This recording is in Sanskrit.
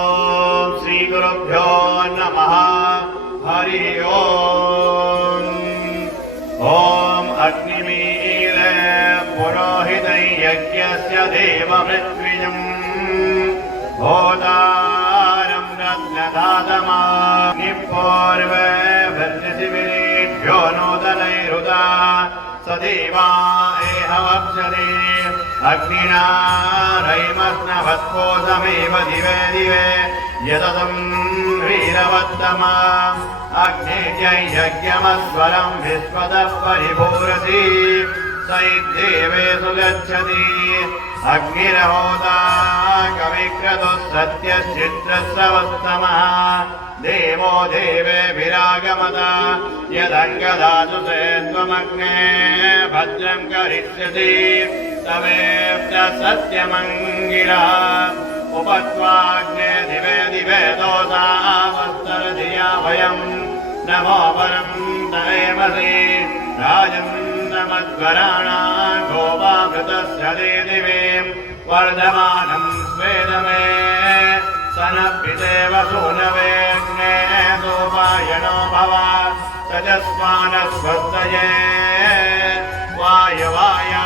श्री गुरुभ्यो नमः। हरि ओम। ओम अग्निमील पुरोहितं यज्ञस्य देवमृत्युं भोदारं रत्नधातमाग्निपूर्वे भद्रशिबिरेभ्यो नोदनैरुदा सदेवा एहवक्षते अग्निना रैमस्नभत्पोषमेव दिवे दिवे यदतं वीरवत्तमा अग्नेय यज्ञमस्वरं विश्वतः परिभूरति सैद्देवेषु गच्छति अग्निरहोता कविक्रतुः सत्यश्चित्रस्रवस्तमः देवो देवेभिरागमत यदङ्गदातु ते त्वमग्ने भद्रं करिष्यसि तवेऽप्य सत्यमङ्गिरः उपत्वाग्ने दिवे दिवे दोषावस्तरधिया वयं नमो परं तवेमसि राजं नमद्वराणां गोपामृतस्य दिवे वर्धमानं स्वेदमे सनपितेव सूनवेऽग्ने सोपायनो भव सजस्वानस्वस्तये वायवाया